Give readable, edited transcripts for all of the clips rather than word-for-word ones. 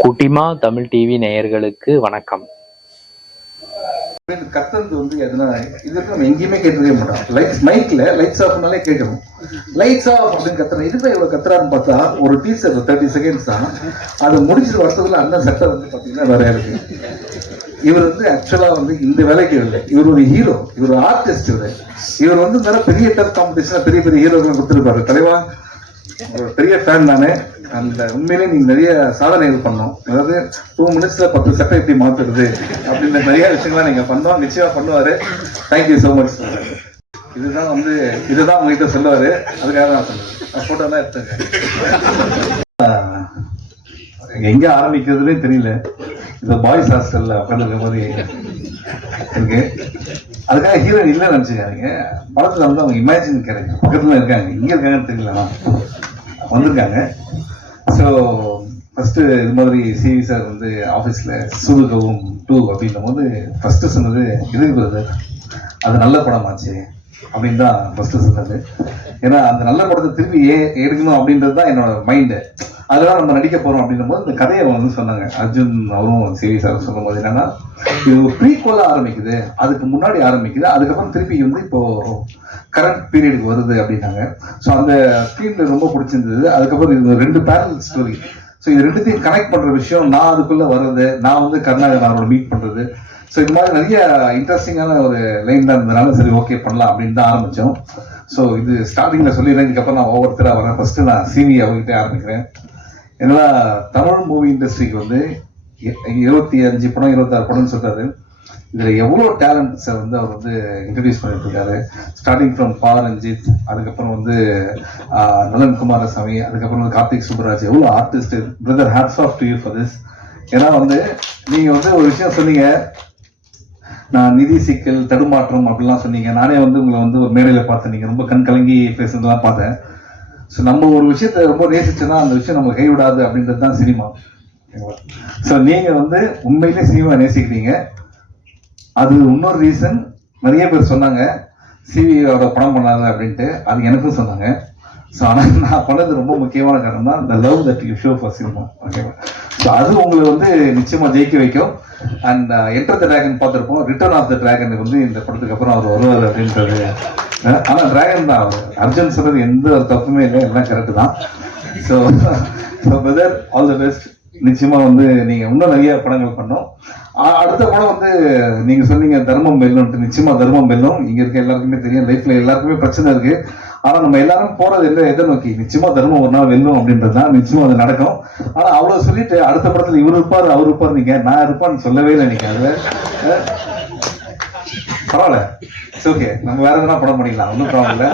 குட்டிமா தமிழ் டிவி நேயர்களுக்கு வணக்கம். கத்துறது வந்து எதுனா இதுக்கு நம்ம எங்கேயுமே கேட்டுக்கவே மாட்டோம். மைக்ல லைட்ஸ் ஆஃப்னாலே கேட்கணும். லைட்ஸ் ஆஃப் அப்படின்னு கத்துறோம். இதுதான் இவ்வளவு கத்துறான்னு பார்த்தா ஒரு டீசர் 30 செகண்ட்ஸ் தான். அதை முடிச்சுட்டு வரதுக்குள்ள அந்த சட்டை வந்து பார்த்தீங்கன்னா வேற இருக்கு. இவர் வந்து ஆக்சுவலா வந்து இந்த வேலைக்கு இல்லை. இவர் ஒரு ஹீரோ, இவர் ஒரு ஆர்டிஸ்ட். இவர் வந்து நிறைய பெரிய டஃப் காம்படிஷன் பெரிய பெரிய ஹீரோக்கள் கொடுத்துருப்பாரு. தலைவா ஒரு பெரிய ஃபேன் நானே. அந்த உண்மையிலே நீங்க நிறைய சாதனைகள் பண்ணோம். அதாவது 2 மினிட்ஸ்ல 10 சட்டை எப்படி மாத்துறது அப்படின்ற நிறைய விஷயங்கள்லாம் நீங்க பண்ணோம். நிச்சயமா பண்ணுவாரு. Thank you so much. இதுதான் உங்ககிட்ட சொல்லுவாரு. அதுக்காக நான் சொன்னேன். போட்டோ எல்லாம் எடுத்துங்க. எங்க ஆரம்பிக்கிறதுனே தெரியல. இந்த பாய்ஸ் ஹாஸ்டல்ல உட்காந்துருக்க மாதிரி இருக்கு. அதுக்காக ஹீரோயின் இல்லைன்னு நினைச்சுக்காதீங்க. படத்துல வந்து அவங்க இமேஜின் கேரக்டர் பக்கத்துல இருக்காங்க. இங்க இருக்காங்கன்னு தெரியல, வந்திருக்காங்க. ஸோ ஃபர்ஸ்ட் இது மாதிரி சிவி சார் வந்து ஆஃபீஸில் சூதுகவும் 2 அப்படின்னும் போது ஃபர்ஸ்ட் சொன்னது இது பிரதர், அது நல்ல படமாச்சு அப்படின்னு தான் ஃபர்ஸ்ட் சொன்னது. ஏன்னா அந்த நல்ல படத்தை திருப்பி எடுக்கணும் அப்படின்றது தான் என்னோட மைண்டு. அதெல்லாம் நம்ம நடிக்க போறோம் அப்படின்னும் போது இந்த கதையை வந்து சொன்னாங்க. அர்ஜுன் அவரும் சிவி சார் சொல்லும் போது என்னன்னா, இது ஒரு ப்ரீக்வலா ஆரம்பிக்குது, அதுக்கு முன்னாடி ஆரம்பிக்குது, அதுக்கப்புறம் திருப்பி வந்து இப்போ கரண்ட் பீரியடுக்கு வருது அப்படின்னாங்க. ஸோ அந்த ஸ்க்ரீன்ல ரொம்ப பிடிச்சிருந்தது. அதுக்கப்புறம் இது 2 பேரல் ஸ்டோரி. ஸோ இது 2த்தையும் கனெக்ட் பண்ற விஷயம், நான் அதுக்குள்ள வர்றது, நான் வந்து கர்நாடகா அவரோட மீட் பண்றது. ஸோ இது மாதிரி நிறைய இன்ட்ரெஸ்டிங்கான ஒரு லைன் தான் இருந்ததுனால சரி ஓகே பண்ணலாம் அப்படின்னு தான் ஆரம்பிச்சோம். ஸோ இது ஸ்டார்டிங்ல சொல்லிடுறேன். இதுக்கப்புறம் நான் ஒவ்வொருத்தராக வரேன். ஃபர்ஸ்ட் நான் சிவி அவர்கிட்ட ஆரம்பிக்கிறேன். ஏன்னா தமிழ் மூவி இண்டஸ்ட்ரிக்கு வந்து 25 படம் 26 படம்னு சொல்றாரு. இதுல எவ்வளவு டேலண்ட்ஸை வந்து அவர் வந்து இன்ட்ரடியூஸ் பண்ணிட்டு இருக்காரு. ஸ்டார்டிங் ஃப்ரம் பா ரஞ்சித், அதுக்கப்புறம் வந்து நலன் குமாரசாமி, அதுக்கப்புறம் வந்து கார்த்திக் சுப்பராஜ், எவ்வளவு artist. Brother, hats off to you for this. ஏன்னா வந்து நீங்க வந்து ஒரு விஷயம் சொன்னீங்க, நான் நிதி சிக்கல் தடுமாற்றம் அப்படிலாம் சொன்னீங்க. நானே வந்து உங்களை வந்து ஒரு மேடையில பார்த்தேன். நீங்க ரொம்ப கண் கலங்கி பேசுறதுலாம் பார்த்தேன். ஸோ நம்ம ஒரு விஷயத்த ரொம்ப நேசிச்சோன்னா அந்த விஷயம் நம்ம கைவிடாது அப்படின்றது தான் சினிமா. ஸோ நீங்க வந்து உண்மையிலே சினிமா நேசிக்கிறீங்க. அது இன்னொரு ரீசன். நிறைய பேர் சொன்னாங்க சிவியோட படம் பண்ணாத அப்படின்ட்டு. அது எனக்கும் சொன்னாங்க. ஸோ ஆனால் நான் பண்ணது ரொம்ப முக்கியமான காரணம் தான் the love that you show for cinema. ஓகேவா? ஸோ அது உங்களை வந்து நிச்சயமா ஜெயிக்க வைக்கும். அண்ட் என்டர் த டிராகன் பார்த்துருப்போம். ரிட்டர்ன் ஆஃப் த டிராகன் வந்து இந்த படத்துக்கு அப்புறம் அவர் வருவார் அப்படின்றது. ஆனால் டிராகன் தான் அவர். அர்ஜுன் சொன்னது எந்த ஒரு தப்புமே இல்லை, எல்லாம் கரெக்டு தான். So brother, all the best. நிச்சயமா வந்து நீங்க இன்னும் நிறைய படங்கள் பண்ணோம். அடுத்த படம் வந்து நீங்க சொன்னீங்க தர்மம் வெல்லும். நிச்சயமா தர்மம் வெல்லும். இங்க இருக்க எல்லாருக்குமே தெரியும், லைஃப்ல எல்லாருக்குமே பிரச்சனை இருக்கு. ஆனா நம்ம எல்லாரும் போறது எதை நோக்கி? நிச்சயமா தர்மம் ஒரு நாள் வெல்லும் அப்படின்றது தான். நிச்சயமா அது நடக்கும். ஆனா அவ்வளவு சொல்லிட்டு அடுத்த படத்துல இவர் இருப்பாரு அவர் இருப்பாரு, நீங்க நான் இருப்பான்னு சொல்லவே இல்லை. நீங்க அதுல பரவாயில்ல, இட்ஸ் ஓகே. நம்ம வேற எதனா படம் பண்ணிக்கலாம், ஒன்றும் ப்ராப்ளம் இல்லை.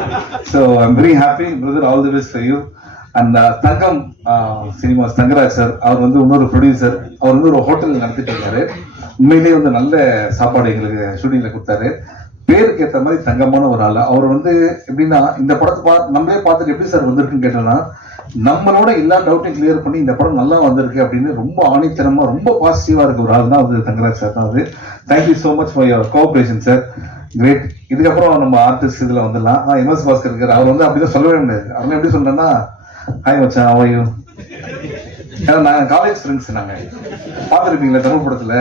So I'm very happy brother, all the best for you. And Thangam cinemas Thangaraj sir, அவர் வந்து இன்னொரு ப்ரொடியூசர். அவர் வந்து ஒரு ஹோட்டல் நடத்திட்டு இருக்காரு. உண்மையிலேயே வந்து நல்ல சாப்பாடு எங்களுக்கு ஷூட்டிங்ல கொடுத்தாரு. பேருக்கு ஏற்ற மாதிரி தங்கமான ஒரு ஆள். அவர் வந்து எப்படின்னா, இந்த படத்தை நம்மளே பார்த்துட்டு எப்படி சார் வந்திருக்குன்னு கேட்டோம்னா, நம்மளோட எல்லா டவுட்டையும் கிளியர் பண்ணி இந்த படம் நல்லா வந்திருக்கு அப்படின்னு ரொம்ப ஆணித்தனமா ரொம்ப பாசிட்டிவா இருக்க ஒரு ஆள் தான் அது தங்கராஜ் சார் தான். அது thank you so much for your cooperation sir. Great. இதுக்கப்புறம் நம்ம ஆர்டிஸ்ட் இதுல வந்துடலாம். MS பாஸ்கர் இருக்காரு. அவர் வந்து அப்படிதான் சொல்லவே முடியாது. அவன் எப்படி சொல்றேன்னா, ஹாய் மச்சான், how are you? ஏன்னா நாங்க காலேஜ் ஃப்ரெண்ட்ஸ். நாங்க பார்த்துருப்பீங்களா தமிழ் படத்துல,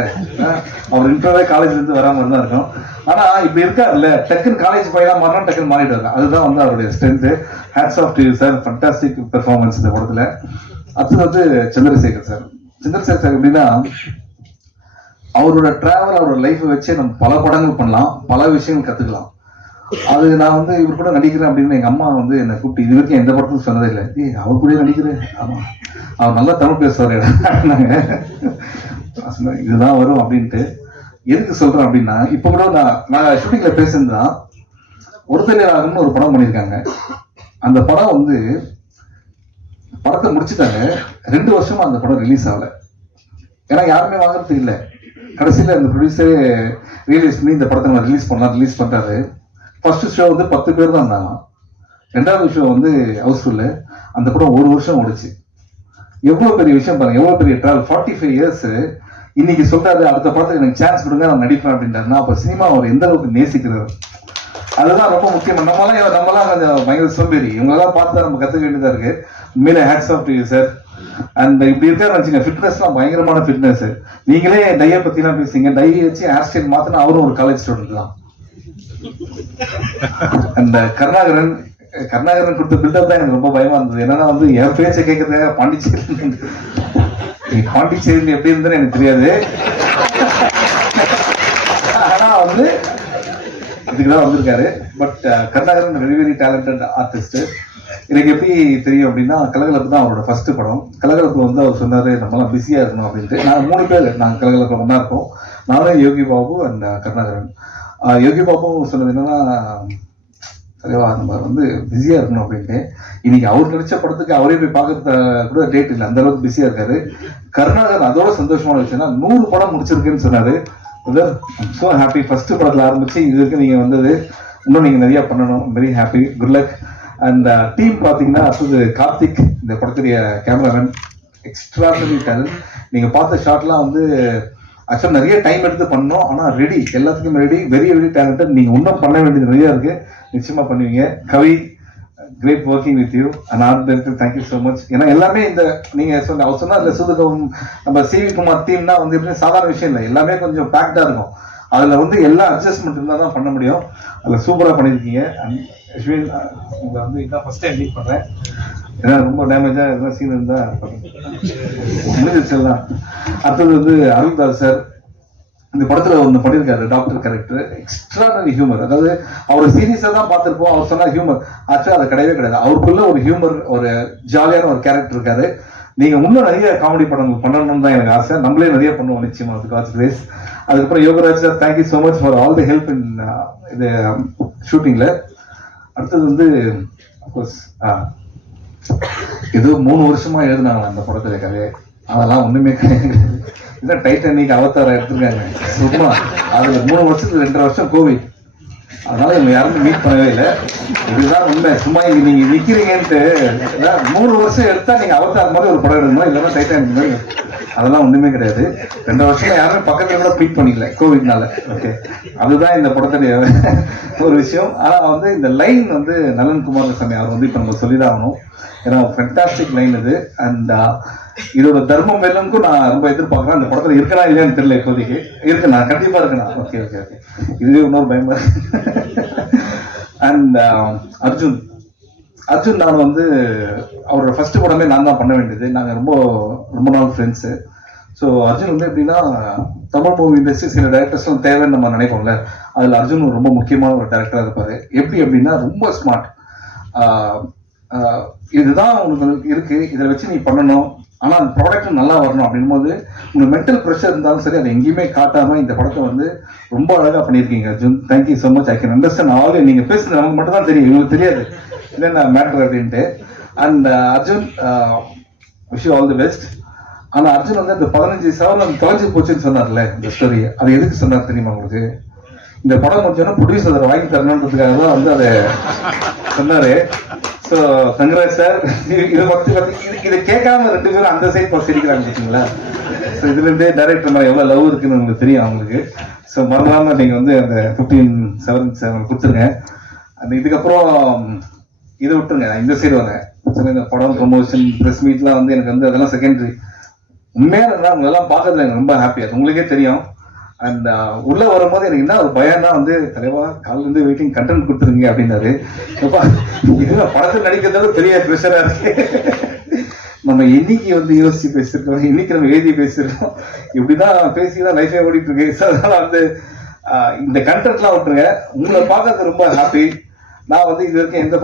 அவர் இன்ட்ரோவே காலேஜ்ல இருந்து வராம தான் இருக்கும். ஆனா இப்ப இருக்காருல்ல, டக்குன்னு காலேஜ் பையனா மாறினா டக்குன்னு மாறிட்டு. அதுதான் வந்து அவருடைய strength. Hats off to you sir, fantastic performance இந்த படத்துல. அடுத்து வந்து சந்திரசேகர் சார். சந்திரசேகர் சார் எப்படின்னா, அவரோட டிராவல், அவரோட லைஃபை வச்சு நம்ம பல படங்கள் பண்ணலாம், பல விஷயங்கள் கத்துக்கலாம். அது நான் வந்து இவர் கூட நடிக்கிறேன் அப்படின்னு எங்க அம்மா வந்து என்னை கூப்பிட்டு இது வரைக்கும் எந்த படத்துக்கும் சொன்னதே இல்லை. அவர் கூட நடிக்கிறேன், ஆமா அவர் நல்லா தமிழ் பேசுவார் இதுதான் வரும் அப்படின்ட்டு. எதுக்கு சொல்றேன் அப்படின்னா, இப்ப கூட நான் ஷூட்டிங்ல பேசியிருந்தான். ஒருத்தலையாகன்னு ஒரு படம் பண்ணியிருக்காங்க. அந்த படம் வந்து படத்தை முடிச்சுட்டாங்க. 2 வருஷமா அந்த படம் ரிலீஸ் ஆகல. ஏன்னா யாருமே வாங்குறது இல்லை. கடைசியில அந்த ப்ரொடியூசரே ரியலைஸ் பண்ணி இந்த படத்தை நம்ம ரிலீஸ் பண்றாரு. ஃபர்ஸ்ட் ஷோ வந்து 10 பேர் தான் இருந்தாங்க. 2வது ஷோ வந்து ஹவுஸ்ஃபுல்லு. அந்த படம் 1 வருஷம் ஓடிச்சு. எவ்வளவு பெரிய விஷயம் பாருங்க, எவ்வளவு பெரிய டிராவல். 45 இயர்ஸ். இன்னைக்கு சொல்றாரு அடுத்த படத்துக்கு எனக்கு சான்ஸ் கொடுங்க, நான் நடிப்பேன் அப்படின்றாருன்னா அப்ப சினிமா அவர் எந்த அளவுக்கு நேசிக்கிறார். அதுதான் ரொம்ப முக்கியம். நம்மளாம் கொஞ்சம் பயங்கர சோம்பேறி. இவங்களெல்லாம் பார்த்து தான் நம்ம கத்துக்க வேண்டியதா இருக்கு. உண்மையில hats off to you sir. And இப்படி இருக்காரு வச்சுங்க, ஃபிட்னஸ்லாம் பயங்கரமான ஃபிட்னஸ். நீங்களே டையை பத்திலாம் பேசுங்க, டை வச்சு ஹேர் ஸ்டைல் மாத்தினா அவரும் ஒரு காலேஜ் ஸ்டூடெண்ட் தான். அந்த கருணாகரன் கொடுத்த பில்டப் தான் எனக்கு ரொம்ப பயமா இருந்தது. என்னன்னா வந்து என் பேச்சை கேட்கறதுக்காக பாண்டிச்சேரியில் எப்படி இருந்ததுன்னு எனக்கு தெரியாது. ஆனா வந்து இதுக்குதான் வந்திருக்காரு. But Karunakaran very very talented artist. எனக்கு எப்படி தெரியும் அப்படின்னா, கலகலப்பு தான் அவரோட ஃபர்ஸ்ட் படம். கலகலப்பு வந்து அவர் சொன்னாரு நம்மளாம் பிஸியா இருக்கணும் அப்படின்ட்டு. நாங்கள் 3 பேர் நாங்கள் கலகலப்புல ஒன்றா இருக்கோம். நானும் யோகி பாபு அண்ட் கருணாகரன். யோகி பாபு சொன்னது என்னன்னா, சரிவா நம்ம வந்து பிஸியா இருக்கணும் அப்படின்ட்டு. இன்னைக்கு அவர் நடிச்ச படத்துக்கு அவரே போய் பார்க்கறது கூட டேட் இல்லை, அந்த அளவுக்கு பிஸியா இருக்காரு. கருணாகரன் அதோட சந்தோஷமான விஷயம்னா 100 படம் முடிச்சிருக்குன்னு சொன்னாரு. So happy. ஃபர்ஸ்ட் படத்துல ஆரம்பிச்சு இது வரைக்கும் நீங்க வந்தது, இன்னும் நீங்க நிறைய பண்ணணும். Very happy, good luck. And team பார்த்தீங்கன்னா அடுத்தது கார்த்திக், இந்த படத்துடைய கேமராமேன், எக்ஸ்ட்ராடனரி டேலண்ட். நீங்க பார்த்த ஷாட்லாம் வந்து ஆக்சுவலாக நிறைய டைம் எடுத்து பண்ணோம், ஆனால் ரெடி, எல்லாத்துக்கும் ரெடி, வெரி வெரி டேலண்டட். நீங்க இன்னும் பண்ண வேண்டியது நிறைய இருக்கு, நிச்சயமா பண்ணுவீங்க. Kavi, great working with you and art director, thank you so much. ஏன்னா எல்லாமே இந்த நீங்க அவர் சொன்னா இந்த சூதுகம் நம்ம சிவி குமார் டீம்னா வந்து எப்படி சாதாரண விஷயம் இல்லை, எல்லாமே கொஞ்சம் பேக்டா இருக்கும். அதுல வந்து எல்லா அட்ஜஸ்ட்மெண்ட் இருந்தால் தான் பண்ண முடியும். அதில் சூப்பராக பண்ணியிருக்கீங்க. அண்ட் அஸ்வின், உங்களை வந்து இதான் ஃபர்ஸ்ட் டைம் மீட் பண்ணுறேன். ஏன்னா ரொம்ப டேமேஜாக எதாவது சீன் இருந்தால் முடிஞ்சிருச்சுலாம். அடுத்தது வந்து அருள்தாஸ் சார், இந்த படத்தில் ஒன்று பண்ணியிருக்காரு, டாக்டர் கேரக்டர், எக்ஸ்ட்ராடனரி ஹியூமர். அதாவது அவர் சீரியஸாக தான் பார்த்துருப்போம், அவர் சொன்னால் ஹியூமர். ஆக்சுவலாக அது கிடையவே கிடையாது. அவருக்குள்ள ஒரு ஹியூமர், ஒரு ஜாலியான ஒரு கேரக்டர் இருக்காரு. நீங்கள் இன்னும் நிறைய காமெடி படங்கள் பண்ணணும்னு தான் எனக்கு ஆசை. நம்மளே நிறைய பண்ணுவோம் நிச்சயமா, அது காட்ஸ் கிரேஸ். அதுக்கப்புறம் Yogaraj sir, thank you so much for all the help in இது ஷூட்டிங்கில். அடுத்தது வந்து அஃப்கோர்ஸ் இது 3 வருஷமா எழுதுனாங்க அந்த படத்துல கதையை. அதெல்லாம் ஒண்ணுமே கிடையாது. இதான் டைட்டானிக் அவதாரம் எடுத்திருக்காங்க சும்மா. அதுல 3 வருஷத்துக்கு 2.5 வருஷம் கோவிட், அதனால இவங்க யாருமே மீட் பண்ணவே இல்லை. இதுதான் உண்மை. சும்மா நீங்க நிக்கிறீங்கன்ட்டு 3 வருஷம் எடுத்தா நீங்க அவதாரம் மாதிரி ஒரு படம் எடுக்கணும், இல்லைன்னா டைட்டானிக் மாதிரி. அதெல்லாம் ஒண்ணுமே கிடையாது. 2 வருஷம் யாருமே பக்கத்துல கூட மீட் பண்ணிக்கல கோவிட்னால. ஓகே, அதுதான் இந்த படத்துடைய ஒரு விஷயம். ஆனா வந்து இந்த லைன் வந்து நலன் குமாரசாமி அவர் வந்து இப்ப நம்ம சொல்லிதான் ஆகணும். ஏன்னா ஃபென்டாஸ்டிக் லைன் இது. அண்ட் இதோட தர்மம் வெல்லம்க்கும் நான் ரொம்ப எதிர்பார்க்கிறேன். அந்த படத்துல இருக்கனா இல்லையான்னு தெரியல, இப்போதைக்கு இருக்கு, நான் கண்டிப்பா இருக்கணும். ஓகே ஓகே ஓகே, இதுவே இன்னொரு பயமா. அண்ட் அர்ஜுன் நான் வந்து அவரோட ஃபர்ஸ்ட் படமே நான் தான் பண்ண வேண்டியது. நாங்கள் ரொம்ப நாள் ஃப்ரெண்ட்ஸு. ஸோ அர்ஜுன் வந்து எப்படின்னா, தமிழ் மூவி இண்டஸ்ட்ரி சில டேரக்டர்ஸ்லாம் தேவைன்னு நம்ம நினைப்போம்ல, அதில் அர்ஜுன் ரொம்ப முக்கியமான ஒரு டேரக்டராக இருப்பார். எப்படி அப்படின்னா ரொம்ப ஸ்மார்ட். இதுதான் உனக்கு இருக்கு, இதை வச்சு நீ பண்ணணும், ஆனால் அந்த ப்ராடக்ட்டும் நல்லா வரணும் அப்படின் போது உங்களுக்கு மென்டல் ப்ரெஷர் இருந்தாலும் சரி, அதை எங்கேயுமே காட்டாமல் இந்த படத்தை வந்து ரொம்ப அழகாக பண்ணியிருக்கீங்க Arjun. Thank you so much. I can understand all. நீங்கள் பேசுறது நமக்கு மட்டும் தான் தெரியும், எங்களுக்கு தெரியாது என்னென்ன மேட்ரு அப்படின்ட்டு. And Arjun, wish you all the best. ஆனால் அர்ஜுன் வந்து அந்த 15 சவரன் தொலைஞ்சு போச்சுன்னு சொன்னார்ல, இந்த ஸ்டோரி, அது எதுக்கு சொன்னார் தெரியுமா உங்களுக்கு? இந்த படம் முடிஞ்சோன்னா ப்ரொடியூசர் அதை வாங்கி தரணுன்றதுக்காக தான் வந்து அதை சொன்னாரு. ஸோ தங்கராஜ் சார், இதை பற்றி இதை கேட்காம 2 பேரும் அந்த சைட் பார்த்து சிரிக்கிறாங்க பார்த்தீங்களா? ஸோ இதுலேருந்தே டைரக்டர் மேலே எவ்வளோ லவ் இருக்குன்னு உங்களுக்கு தெரியும் அவங்களுக்கு. ஸோ மறந்துடாமல் நீங்கள் வந்து அந்த 15 கொடுத்துருங்க. அந்த இதுக்கப்புறம் இதை விட்டுருங்க, இந்த சைடு வாங்க. இந்த படம் ப்ரொமோஷன் ப்ரெஸ் மீட்லாம் வந்து எனக்கு வந்து அதெல்லாம் செகண்டரி. உண்மையாக இருந்தால் உங்களெல்லாம் பார்க்கறதுல எனக்கு ரொம்ப ஹாப்பியாக, உங்களுக்கே தெரியும். அண்ட் உள்ள வரும்போது எனக்கு என்ன ஒரு பயம்னா வந்து, தலைவா காலிலேருந்து வெயிட்டிங் கண்டென்ட் கொடுத்துருங்க அப்படின்னாரு. இதுதான் படத்தில் நடிக்கிறதோட பெரிய ப்ரெஷராக இருக்கு. நம்ம இன்னைக்கு வந்து யோசிச்சு பேசியிருக்கோம், இன்னைக்கு நம்ம எழுதி பேசியிருக்கோம், இப்படிதான் பேசிதான் லைஃபே ஓடிட்டு இருக்கு. அதனால வந்து இந்த கண்டென்ட்லாம் விட்டுருங்க. உங்களை பார்க்கறது ரொம்ப ஹாப்பி. நான் வந்து இது வரைக்கும் எந்த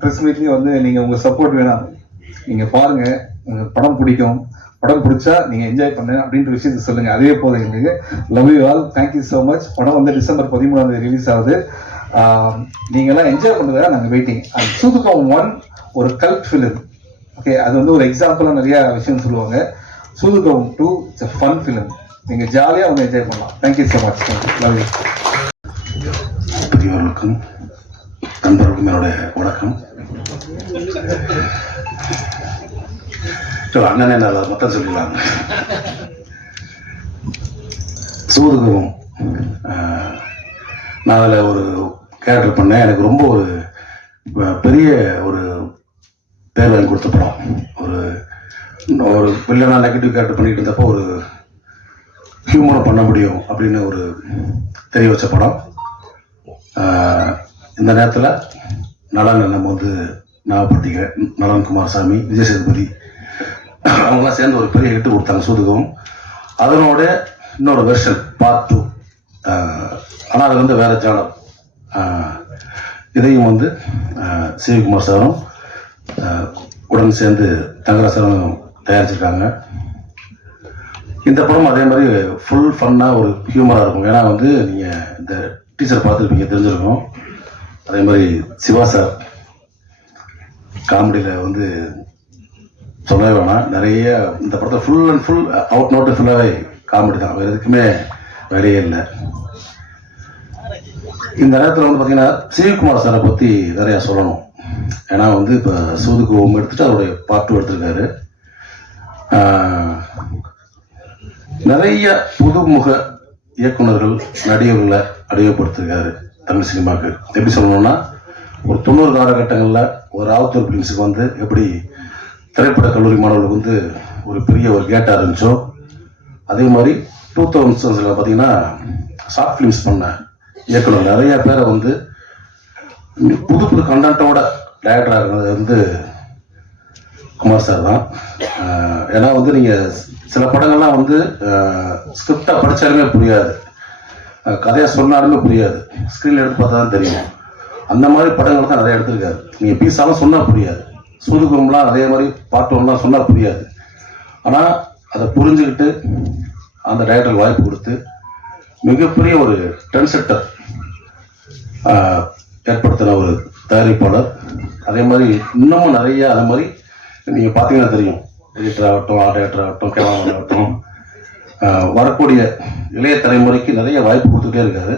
ப்ரெஸ் மீட்லையும் வந்து நீங்கள் உங்கள் சப்போர்ட் வேணாம், நீங்கள் பாருங்க, உங்களுக்கு படம் பிடிக்கும், படம் பிடிச்சா நீங்க என்ஜாய் பண்ணு அப்படின்ற விஷயத்தை சொல்லுங்க, அதே போதும் எங்களுக்கு. Love you all, thank you so much. படம் வந்து டிசம்பர் 13 ரிலீஸ் ஆகுது. நீங்க எல்லாம் என்ஜாய் பண்ணுறதா நாங்கள் வெயிட்டிங். அண்ட் சூதுகம் 1 ஒரு கல்ட் ஃபிலிம். ஓகே, அது வந்து ஒரு எக்ஸாம்பிளாக நிறைய விஷயம் சொல்லுவாங்க. சூதுகம் 2 இட்ஸ் a ஃபன் ஃபிலிம். நீங்க ஜாலியாக வந்து என்ஜாய் பண்ணலாம். Thank you so much. Love you. பெரியவர்களுக்கும் நண்பர்களுக்கும் என்னோட வணக்கம். அண்ணனே நல்லா மொத்தம் சொல்லிடலாங்க. சூதுகம் நான் அதில் ஒரு கேரக்டர் பண்ணேன். எனக்கு ரொம்ப ஒரு பெரிய ஒரு பேர் வாங்கி கொடுத்த படம். ஒரு ஒரு வில்லனா நெகட்டிவ் கேரக்டர் பண்ணிட்டு இருந்தப்போ ஒரு ஹியூமரை பண்ண முடியும் அப்படின்னு ஒரு தெரிய வச்ச படம். இந்த நேரத்தில் நலன் நம்ம வந்து ஞாபகப்படுத்திக்கிறேன். நலன் குமாரசாமி, விஜய் சேதுபதி அவங்களாம் சேர்ந்து ஒரு பெரிய ஹிட்டு கொடுத்தாங்க சூதுகம். அதனோட இன்னொரு வெர்ஷன் பார்ட் 2, ஆனால் அது வந்து வேற ஜானர். இதையும் வந்து சிவகுமார் சாரும் உடன் சேர்ந்து தங்கராசனும் தயாரிச்சிருக்காங்க. இந்த படம் அதே மாதிரி ஃபுல் ஃபன்னாக ஒரு ஹியூமராக இருக்கும். ஏன்னா வந்து நீங்கள் இந்த டீச்சர் பார்த்துருப்பீங்க, தெரிஞ்சிருக்கும். அதே மாதிரி சிவா சார் காமெடியில் வந்து சொல்லவே வேணாம். நிறைய இந்த படத்தை full and full out note ஃபுல்லாகவே காமெடி தான், வேறு எதுக்குமே வேலையே இல்லை. இந்த நேரத்தில் வந்து பார்த்தீங்கன்னா சிவகுமார் சாரை பற்றி நிறையா சொல்லணும். ஏன்னா வந்து இப்போ சூதுகுவம் எடுத்துட்டு அவருடைய பார்ட் 2 எடுத்திருக்காரு. நிறைய புதுமுக இயக்குநர்கள், நடிகர்களை அறிமுகப்படுத்திருக்காரு தமிழ் சினிமாவுக்கு. எப்படி சொல்லணும்னா, ஒரு 90 காலகட்டங்களில் ஒரு ஆவத்தூர் பிலிம்ஸுக்கு வந்து எப்படி திரைப்பட கல்லூரி மாணவர்களுக்கு வந்து ஒரு பெரிய ஒரு கேட்டாக இருந்துச்சோ, அதே மாதிரி 2000s பார்த்தீங்கன்னா ஷார்ட் ஃபிலிம்ஸ் பண்ண இயக்குனர் நிறைய பேரை வந்து புது புது கண்டென்ட்டோட டைரக்டராக இருக்கிறது வந்து குமார் சார் தான். ஏன்னா வந்து நீங்கள் சில படங்கள்லாம் வந்து ஸ்கிரிப்டாக படித்தாலுமே புரியாது, கதையை சொன்னாலுமே புரியாது, ஸ்க்ரீனில் எடுத்து பார்த்தா தான் தெரியும். அந்த மாதிரி படங்கள் தான் நிறைய எடுத்திருக்காரு. நீங்கள் பீஸாலாம் சொன்னால் புரியாது, சூதுகும்லாம் அதே மாதிரி பார்ட் 1 சொன்னால் புரியாது. ஆனால் அதை புரிஞ்சுக்கிட்டு அந்த டைரக்டருக்கு வாய்ப்பு கொடுத்து மிகப்பெரிய ஒரு ட்ரெண்ட் செட்டர் ஏற்படுத்தின ஒரு தயாரிப்பாளர். அதே மாதிரி இன்னமும் நிறைய அதே மாதிரி நீங்கள் பார்த்தீங்கன்னா தெரியும், எடிட்டர் ஆகட்டும், ஆர்ட் டைரக்டர் ஆகட்டும், கேமராமேன் ஆகட்டும், வரக்கூடிய இளைய தலைமுறைக்கு நிறைய வாய்ப்பு கொடுத்துட்டே இருக்காரு.